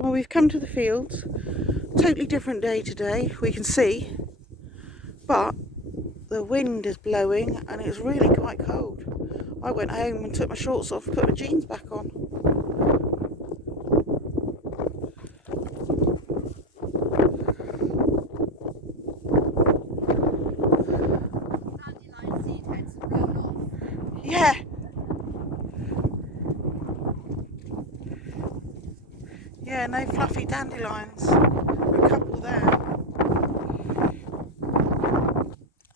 Well, we've come to the fields. Totally different day today, we can see. But the wind is blowing and it's really quite cold. I went home and took my shorts off, put my jeans back on. Yeah. Yeah, no fluffy dandelions. A couple there.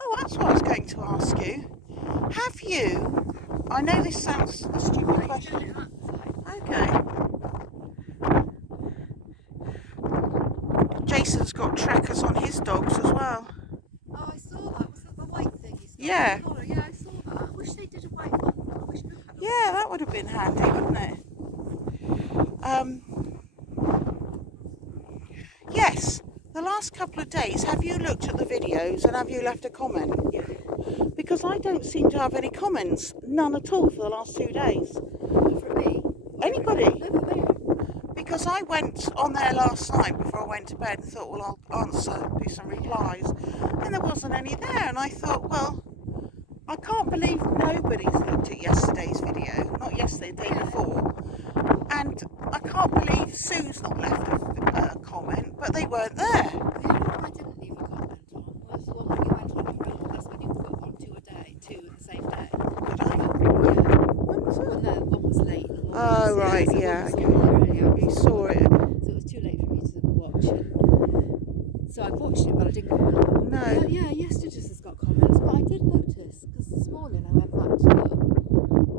Oh, that's what I was going to ask you. Have you, I know this sounds a stupid question. Okay. Jason's got trackers on his dogs as well. Oh, I saw that. Was that the white thing he's got? Yeah. Yeah, I saw that. I wish they did a white one. I wish Nook had one. Yeah, that would have been handy, wouldn't it? Yes, the last couple of days, have you looked at the videos and have you left a comment? Yeah. Because I don't seem to have any comments, none at all for the last 2 days. For me? Anybody? No, for me. Because I went on there last night before I went to bed and thought, well, I'll answer, do some replies. And there wasn't any there. And I thought, well, I can't believe nobody's looked at yesterday's video. Not yesterday, the day before. And I can't believe Sue's not left a comment, but they weren't there. The only one I didn't leave a comment on was the one when you went on your road. That's when you put on two in the same day. Did I? Yeah. When was it? Well, no, one was late. And one Oh, was, right, so yeah, one was okay. earlier. You saw it. So it was too late for me to watch it. So I watched it, but I didn't comment on it. No. Yeah, yesterday's has got comments, but I did notice, because this morning I went back to look. I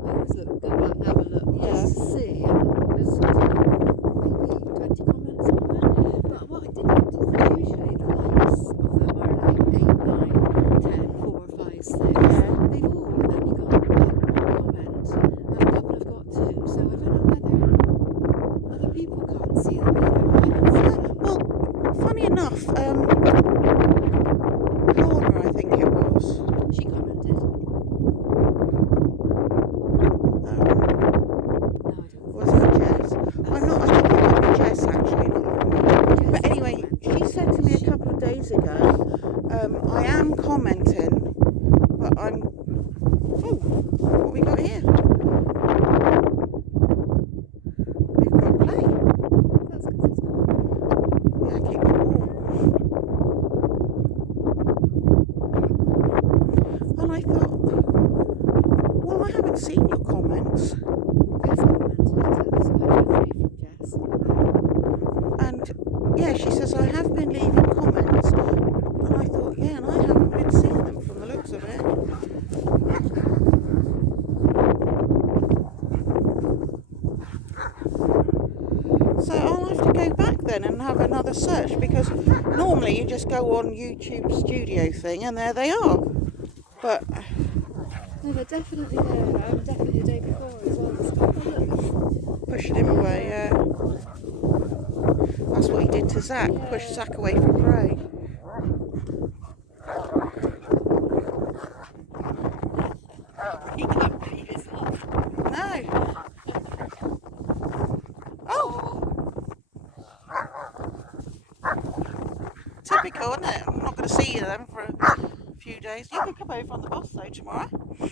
always go back and have a look just to see. And there's, I don't know, maybe 20 comments on there. But what I did notice is usually the likes of them are like 8, 9, 10, 4, 5, 6. Yeah. They've all only got one comment, and a couple have got 2. So I don't know whether other people can't see them either. I can see them. Well, funny enough, Lorna, I think it was. She commented. No, I didn't. Was it Jess? I'm not, I think it might be Jess actually, not Lorna. But anyway, she said to me a couple of days ago, I am commenting, but I'm, oh, what have we got here? We've got play. That's because it's cool. Yeah, keep it warm. And I thought, well, I haven't seen your comments. Jess commented. There's about 3 from Jess. And yeah, she says, I have been leaving comments. And I thought, yeah, and I haven't been seeing them from the looks of it. So I'll have to go back then and have another search, because normally you just go on YouTube studio thing and there they are. But No, they're definitely there. Definitely the day before as well. Look. pushing him away, yeah. That's what he did to Zach, pushed Zach away from prey. He can't believe it's not. No. Oh! Typical, isn't it? I'm not going to see them for a few days. You can come over on the bus though tomorrow. No.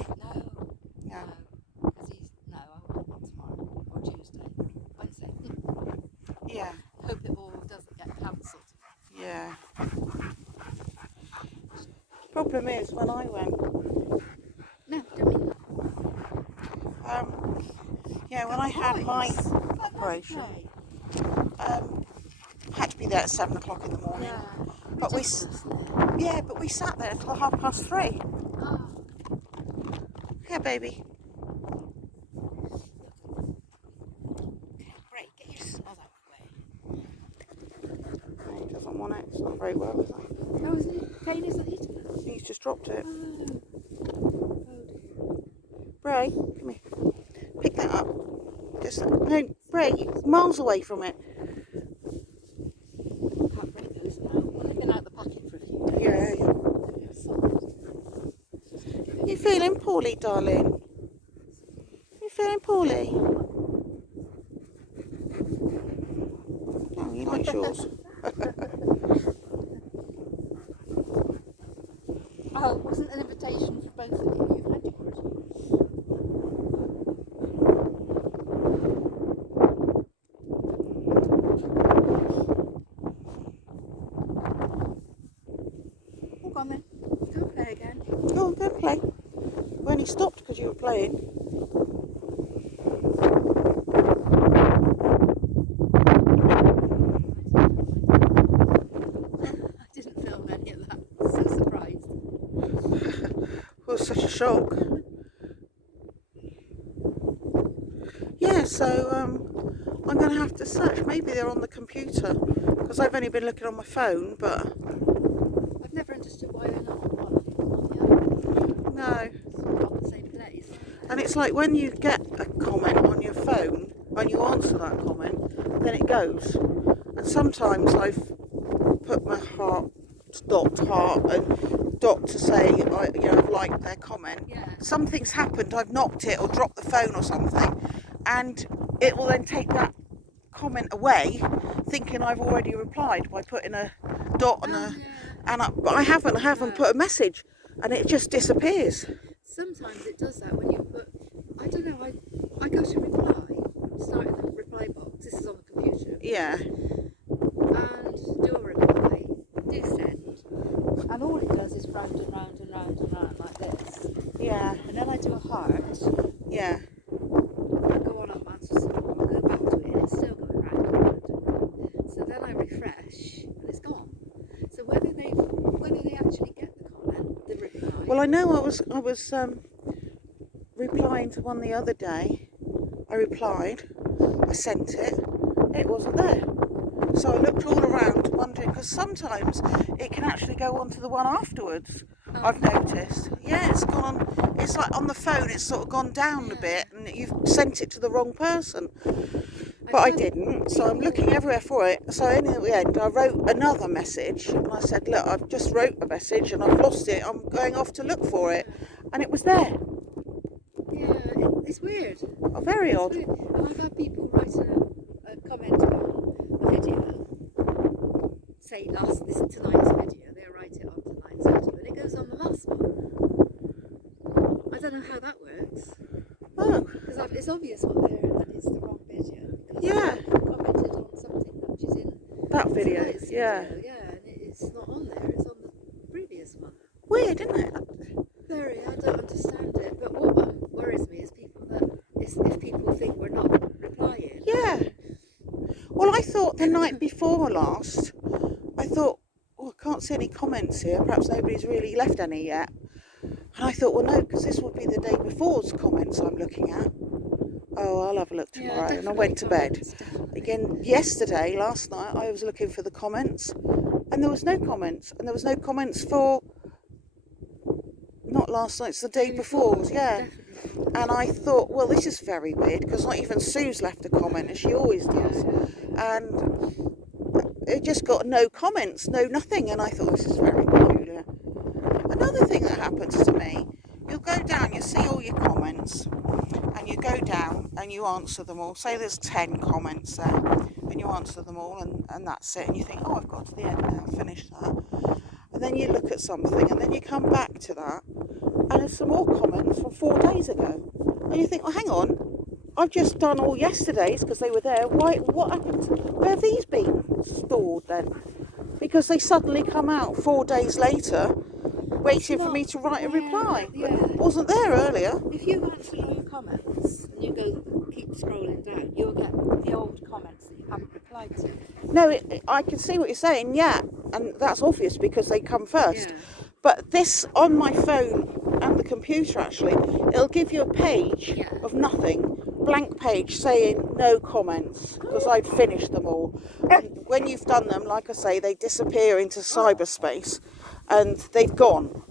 Yeah. Because no, I won't want tomorrow or Tuesday. Wednesday. Yeah. Hope it all doesn't get cancelled. Yeah. Problem is, when I went, No, don't mean that. yeah, when I had my operation, had to be there at 7 o'clock in the morning. Yeah. But we sat there till 3:30. Oh. Yeah, baby. Great, get your smells out of the way. No, he doesn't want it. It's not very well, is it? Oh, isn't it? Kane isn't eating it. He's just dropped it. Oh. Oh dear. Bray, come here. Pick that up. Just no, Bray, miles away from it. Can't break those now. Well, they've been out the packet for a few days. Yeah. They're soft. You feeling poorly, darling? You feeling poorly? yours. Oh, it wasn't an invitation for both of you. You've had yours. Oh, go on then. Go play again. Oh, go play. We only stopped because you were playing. I didn't film any of that. So surprised. It was such a shock. Yeah, so I'm going to have to search. Maybe they're on the computer because I've only been looking on my phone, but I've never understood why they're not on one and the other. no. It's not on the same place. And it's like when you get a comment on your phone and you answer that comment, then it goes. And sometimes I've put my heart and dot to say I've liked their comment. Yeah. Something's happened, I've knocked it or dropped the phone or something, and it will then take that comment away, thinking I've already replied by putting a dot and but I haven't put a message, and it just disappears. Sometimes it does that when you put, I don't know, I go to reply, start in the reply box, this is on the computer, Yeah. and do a reply, do send, and all it does is round and round and round and round like this. Yeah. And then I do a heart, Yeah. I go on up answer some, I go back to it, and it's still going round and round and round. So then I refresh, and it's gone. So whether they actually get the comment, the reply. Well, I know I was replying to one the other day. I replied, I sent it, it wasn't there. So I looked all around wondering, because sometimes it can actually go on to the one afterwards, I've noticed. Yeah, it's gone, it's like on the phone, it's sort of gone down a bit and you've sent it to the wrong person. But I didn't, so I'm looking everywhere for it. So in the end, I wrote another message and I said, look, I've just wrote a message and I've lost it. I'm going off to look for it. And it was there. Yeah, it's weird. Oh, very It's odd. weird. And I've had people write a comment on a video, say tonight's video, they'll write it on tonight's video, and it goes on the last one. I don't know how that works. Oh, Because it's obvious that it's the wrong video. yeah. I've commented on something which is in That video, tonight's yeah. video, yeah, and it's not on there, it's on the previous one. Weird, isn't it? Very, I don't understand it, but what worries me is if people think we're not replying. Yeah. Well, I thought the night before last, I thought, oh, I can't see any comments here. Perhaps nobody's really left any yet. And I thought, well, no, because this would be the day before's comments I'm looking at. Oh, I'll have a look tomorrow. And I went to bed. Again, last night, I was looking for the comments, and there was no comments. And there was no comments for, not last night, it's the day before, yeah. And I thought, well, this is very weird, because not even Sue's left a comment, as she always does. And it just got no comments, no nothing. And I thought, this is very peculiar. Another thing that happens to me, you'll go down, you see all your comments, and you go down and you answer them all. Say there's 10 comments there, and you answer them all, and that's it. And you think, oh, I've got to the end now, finished that. And then you look at something, and then you come back to that, and there's some more comments from 4 days ago. And you think, well, hang on, I've just done all yesterday's because they were there. What happened? Where have these been stored then? Because they suddenly come out 4 days later, waiting for me to write a reply. Yeah. It wasn't there earlier. If you answer all your comments and you keep scrolling down, you'll get the old comments that you haven't replied to. No, I can see what you're saying, yeah, and that's obvious because they come first. Yeah. But this, on my phone and the computer actually, it'll give you a page of nothing, blank page saying no comments, because I'd finished them all. And when you've done them, like I say, they disappear into cyberspace and they've gone.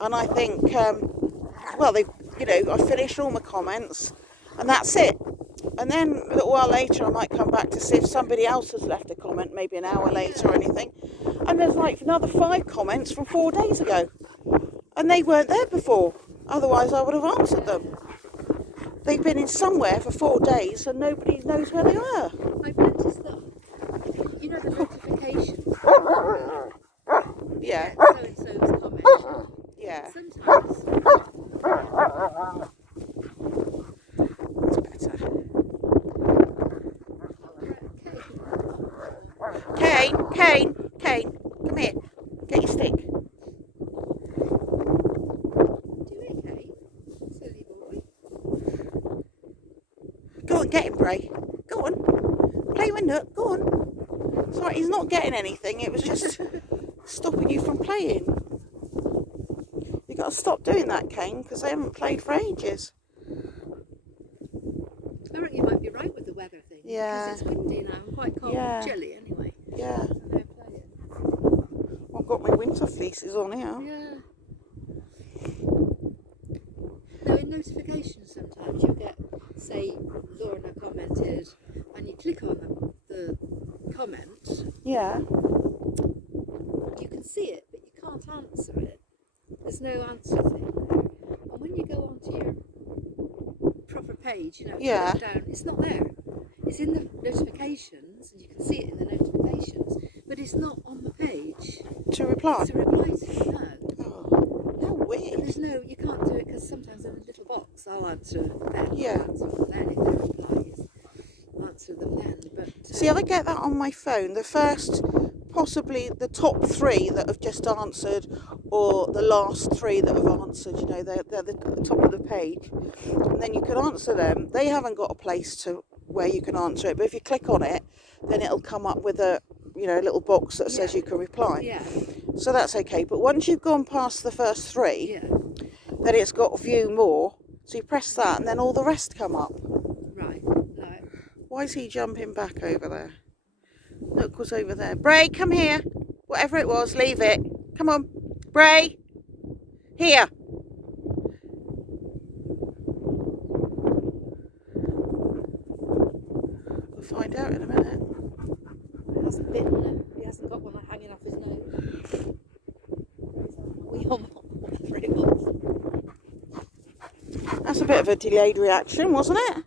And I think, I finished all my comments and that's it. And then a little while later, I might come back to see if somebody else has left a comment, maybe an hour later or anything. And there's like another 5 comments from 4 days ago. And they weren't there before. Otherwise, I would have answered them. They've been in somewhere for 4 days and nobody knows where they were. I've noticed that, the notifications. Yeah. So and so's comment. Yeah. Sometimes. That's better. Kane, come here. Get your stick. Do it, Kane. Silly boy. Go on, get him, Brea. Go on. Play with Nook. Go on. Sorry, he's not getting anything. It was just stopping you from playing. You've got to stop doing that, Kane, because they haven't played for ages. I reckon you might be right with the weather thing. Yeah. Because it's windy now and quite cold. Yeah. Chilly anyway. Yeah. And they're playing. I've got my winter fleeces on here. Yeah. Now in notifications sometimes you get, say, Lorna commented, and you click on the comment. Yeah. You can see it, but you can't answer it. There's no answer thing there. And when you go onto your proper page, you know, Yeah. down, it's not there. It's in the notifications, and you can see it in the notifications, but it's not on the page To reply. to reply to. No. Oh, how And weird. there's no, you can't do it because sometimes in a little box I'll answer them. Yeah. I'll answer them then if they're replies. I'll answer them then. But See, I get that on my phone. The first, possibly the top 3 that have just answered, or the last 3 that have answered, you know, they're the top of the page. And then you can answer them. They haven't got a place to where you can answer it, but if you click on it, then it'll come up with a, you know, little box that says you can reply. yeah, So that's okay. But once you've gone past the first 3, yeah, then it's got view more. So you press that, and then all the rest come up. right, no. Why is he jumping back over there? Nook was over there. Brea, come here. Whatever it was, leave it. Come on. Brea. Here. We'll find out in a minute. It hasn't bitten it. He hasn't got one hanging off his nose. We whatever it was. That's a bit of a delayed reaction, wasn't it?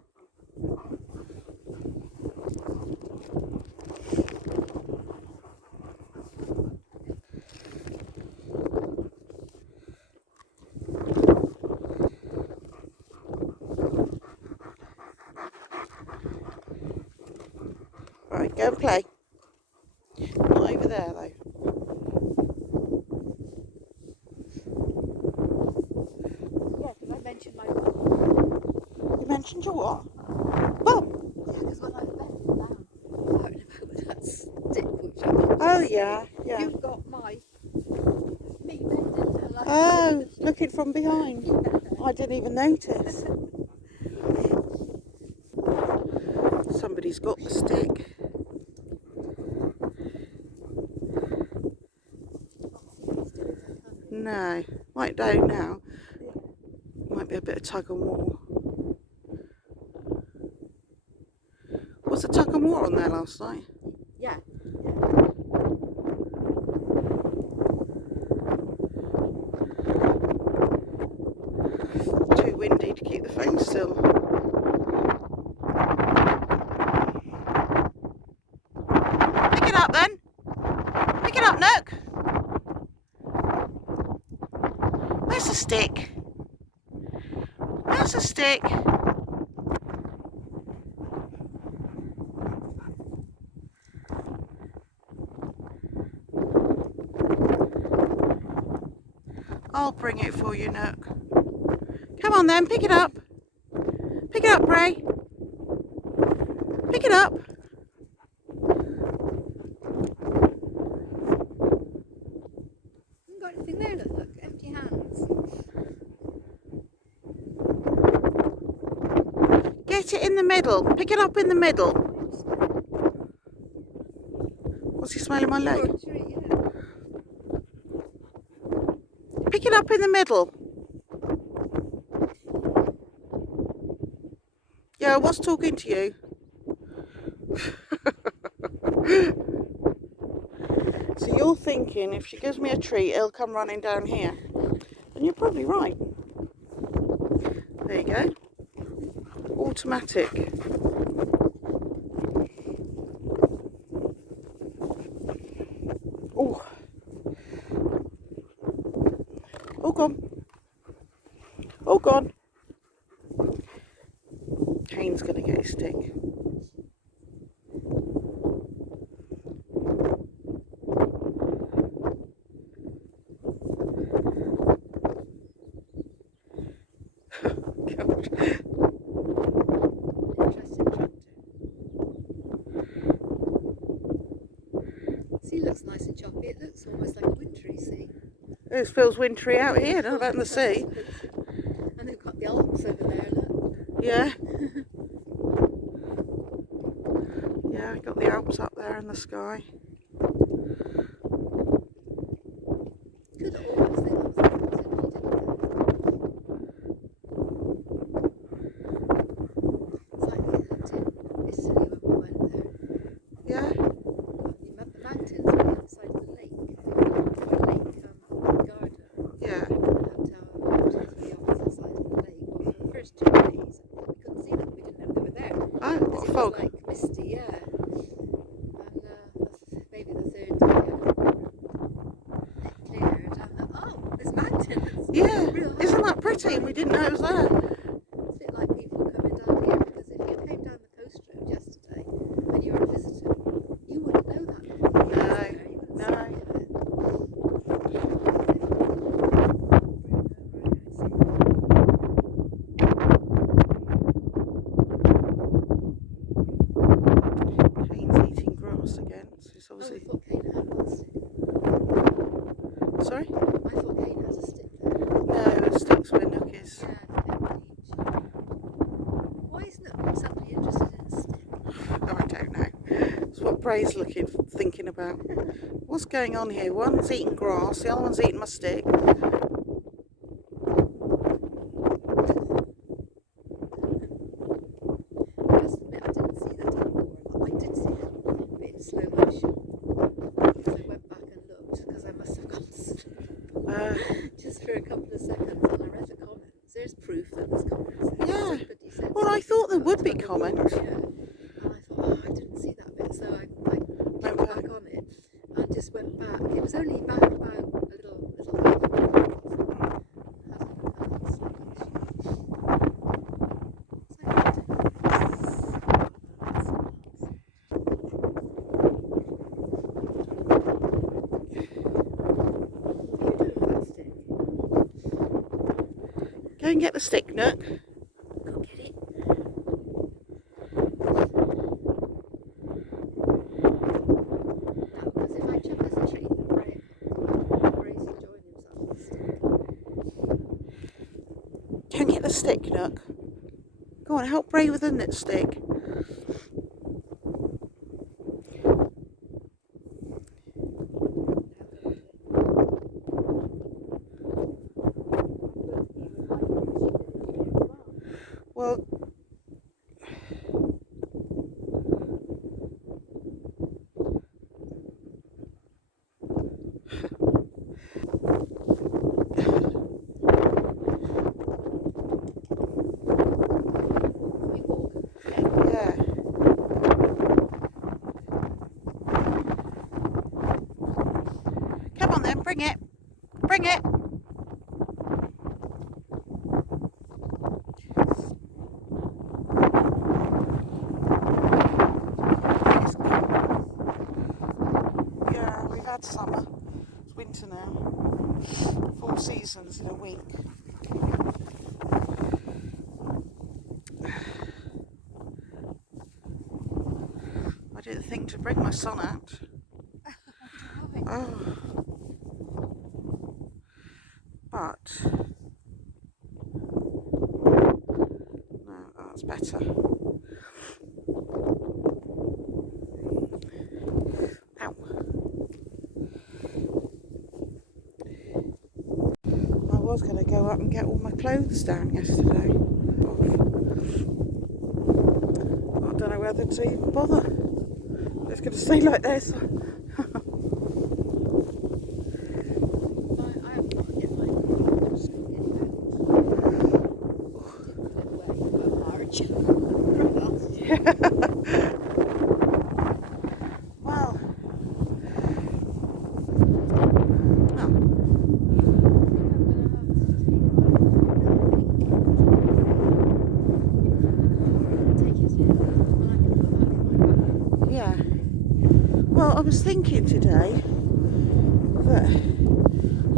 Right, go and play. Not over there though. Yeah, because I mentioned my You mentioned your what? Oh, yeah, because when I bent down, talking about that stick which I got. oh yeah, yeah. You've got me bending down like Oh, looking from behind. I didn't even notice. Somebody's got the stick. No, might down now. Might be a bit of tug and war. Was the tug and war on there last night? Yeah. Too windy to keep the phone still. Pick it up then. Pick it up, Nook. Where's the stick? Where's the stick? I'll bring it for you, Nook. Come on then, pick it up. Pick it up, Brea. Pick it up. Haven't got anything there, look, empty hands. Get it in the middle. Pick it up in the middle. What's he smelling my leg? Poetry, yeah. Pick it up in the middle. Yeah, I was talking to you. So you're thinking if she gives me a treat, it'll come running down here. And you're probably right. There you go. Automatic. gone. Kane's going to get his stick. Interesting tractor. Sea looks nice and choppy. It looks almost like a wintry sea. It feels wintry out here, not out in the sea. And they've got the Alps over there, look. Yeah. Yeah, got the Alps up there in the sky. Could almost think that was the mountain if you didn't know. It's like we looked in Italy when we went there. Yeah. The mountains were the other side of the lake. Lake garden. Yeah. And our mountains were the opposite side of the lake. But for the first 2 days, we couldn't see them. We didn't know they were there. Oh, Because what it fog? was like misty, yeah. And maybe the third day, it cleared. And oh, there's mountains. Yeah. Real Isn't that pretty? And we didn't know it was there. It's a bit like people coming down here, because if you came down the coast road yesterday and you were a visitor, you wouldn't know that. You wouldn't see any of it. Kane's eating grass again. So it's Oh, I obviously. thought Kane had one stick. Sorry? I thought Kane had a stick there. No, it sticks where Nook is. Yeah, I think one each. Why is Nook suddenly interested in a stick? Oh, I don't know. It's what Brea's thinking about. What's going on here? One's eating grass, the other one's eating my stick. I must admit, I didn't see that anymore. I did see it, but in slow motion. So I went back and looked, because I must have gone to sleep just for a couple of seconds, and I read the comments. There's proof that there's comments there. Yeah. Somebody said Well, I something thought there about would be tug of war, comments. yeah. And I thought, oh, I didn't see that bit, so I clicked back on it and just went back. It was only back about a little half an hour. Go and get the stick, Nook. Go get it. No, because if I chuck us a treat, then Brea's enjoying himself with the stick. Go and get the stick, Nook. Go on, help Brea with the knit stick. Well, yeah. Come on then, bring it. Bring it. Yeah, we've had summer. It's winter now. 4 seasons in a week. I didn't think to bring my son out. Oh. But no, that's better. Ow. I was going to go up and get all my clothes down yesterday. I don't know whether to even bother. It's going to stay like this. I haven't got to get mine. I'm just going to get it out. Didn't put it away, but large. From last year. Well. Oh. I think I'm going to have to take mine. I was thinking today that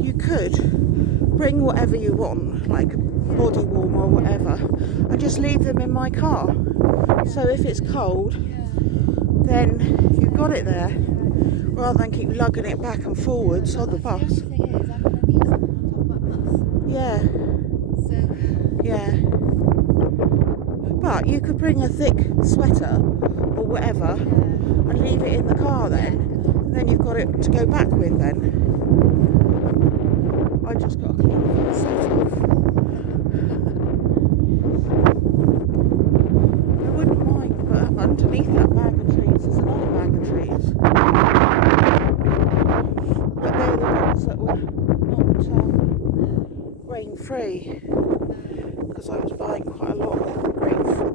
you could bring whatever you want, like body warmer or whatever, and just leave them in my car. So if it's cold, then you've got it there, rather than keep lugging it back and forwards on the bus. The only thing is, I'm going to need something on top of that bus. Yeah, So, yeah. But you could bring a thick sweater or whatever and leave it in the car then. And then you've got it to go back with then. I just got to clean the seat off. I wouldn't mind, but underneath that bag of trees there's another bag of trees. But they're the ones that were not grain free, because I was buying quite a lot of not grain free.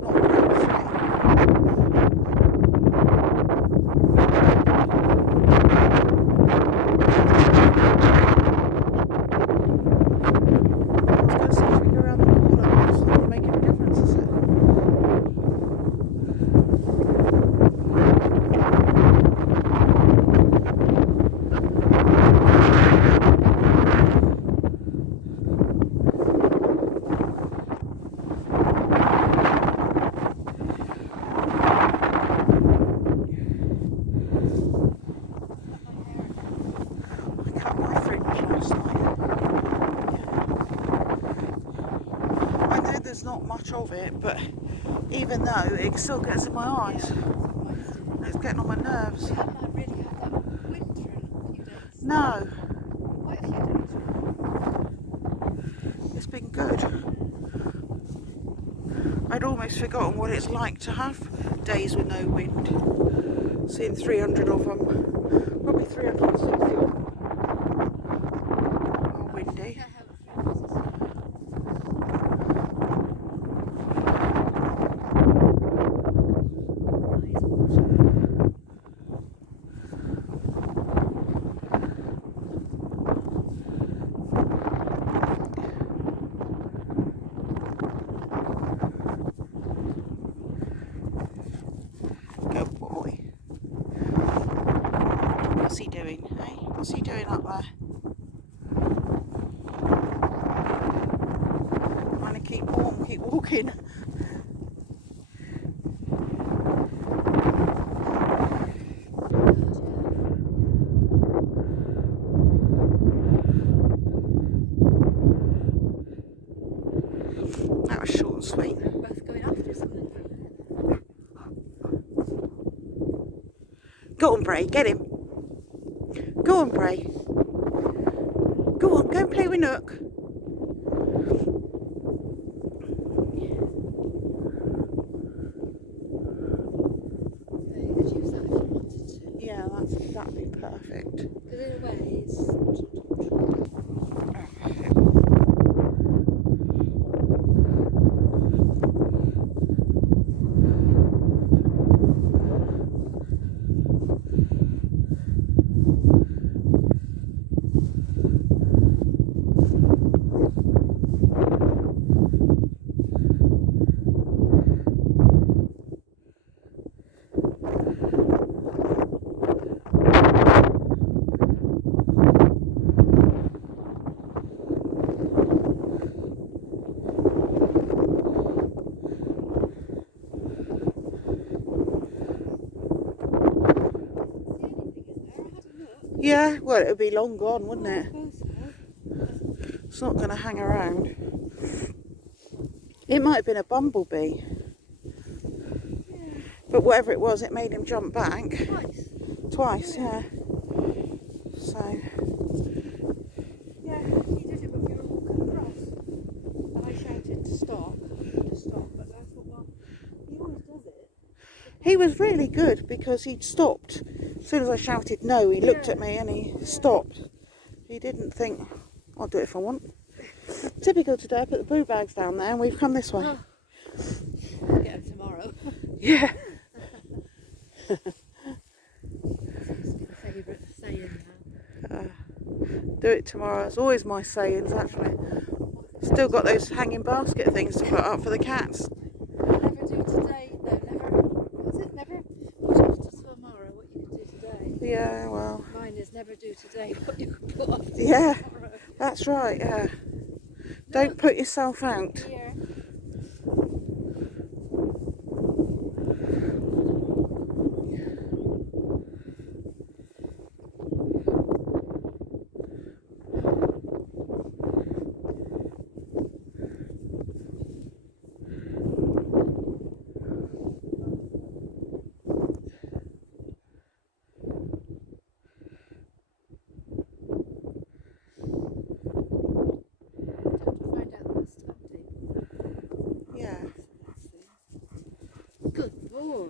There's not much of it, but even though it still gets in my eyes, it's getting on my nerves. we haven't really had that wind for a few days. No, Quite a few days. it's been good. I'd almost forgotten what it's like to have days with no wind. Seeing 300 of them, probably 360 of them are windy. Good boy. What's he doing? Hey, what's he doing up there? Trying to keep warm, keep walking. That was short and sweet. Both going after something. Go on, Brea, get him. Go on, Brea. Go on, go and play with Nook. You could use that if you wanted to. Yeah, that'd be perfect. Because in a way, it's Yeah, well, it would be long gone, wouldn't it? I suppose so. It's not going to hang around. It might have been a bumblebee. Yeah. But whatever it was, it made him jump back. Twice. Yeah. So, Yeah, he did it when we were walking across. And I shouted to stop, but I thought, well, he always does it. he was really good because he'd stopped. As soon as I shouted no, he looked at me and he stopped. He didn't think, I'll do it if I want. Typical today, I put the boo bags down there and we've come this way. Oh. I'll get him tomorrow. Yeah. It's my favourite saying now. Do it tomorrow. It's always my sayings, actually. Still got those hanging basket things to put up for the cats. Never do today. No, never. What's it? Never put off to tomorrow what you can do today. Yeah, well. Mine is never do today what you can put off to Yeah, tomorrow. that's right, yeah. Don't put yourself out. Here. Find out the best timetable. Yeah. Good boy.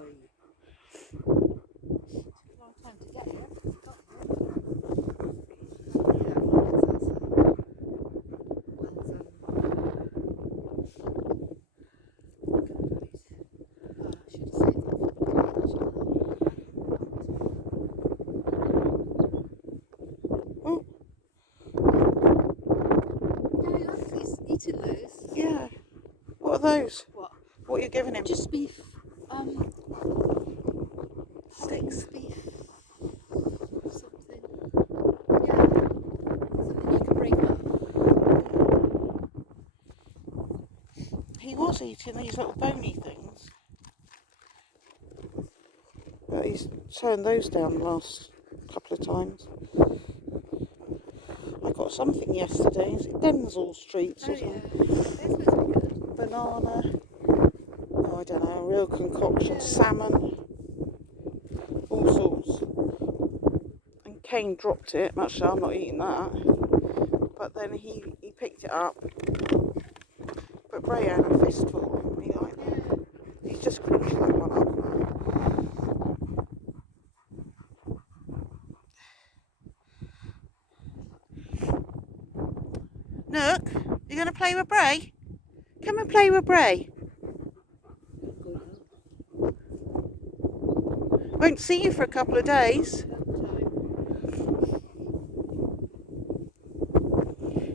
Took a long time to get here. Got here. Yeah, Oh, yeah, look, he's eating those. yeah. What are those? What? What are you giving him? Just beef. Sticks. Beef. Something. Yeah. Something you can break up. He was eating these little bony things. But he's turned those down the last couple of times. I got something yesterday. Is it Denzel Streets or Oh yeah. something? They're supposed to be good. Banana. Oh, I don't know. Real concoction. Yeah. Salmon. All sorts. And Kane dropped it. Much so I'm not eating that. But then he picked it up. But Brea had a fistful. He liked that. He's just crushed that one up now. Nook, you going to play with Brea? Come and play with Brea. Won't see you for a couple of days.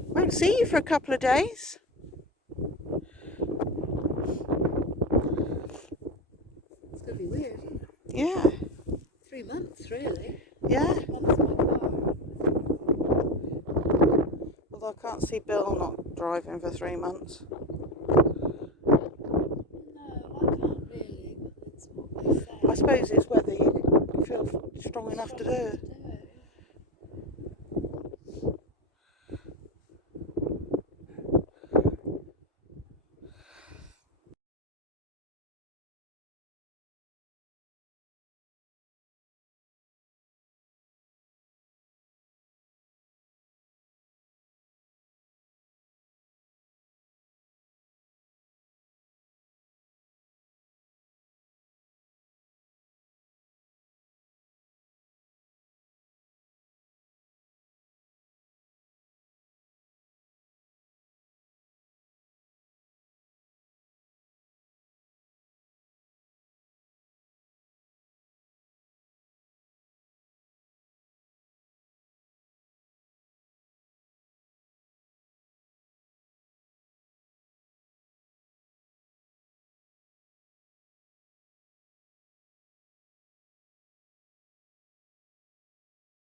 Won't see you for a couple of days. It's going to be weird. Yeah. 3 months, really. Yeah. 3 months in my car. Although I can't see Bill not driving for 3 months. No, I can't really, but that's what they say. I suppose it's whether you feel strong enough to do it.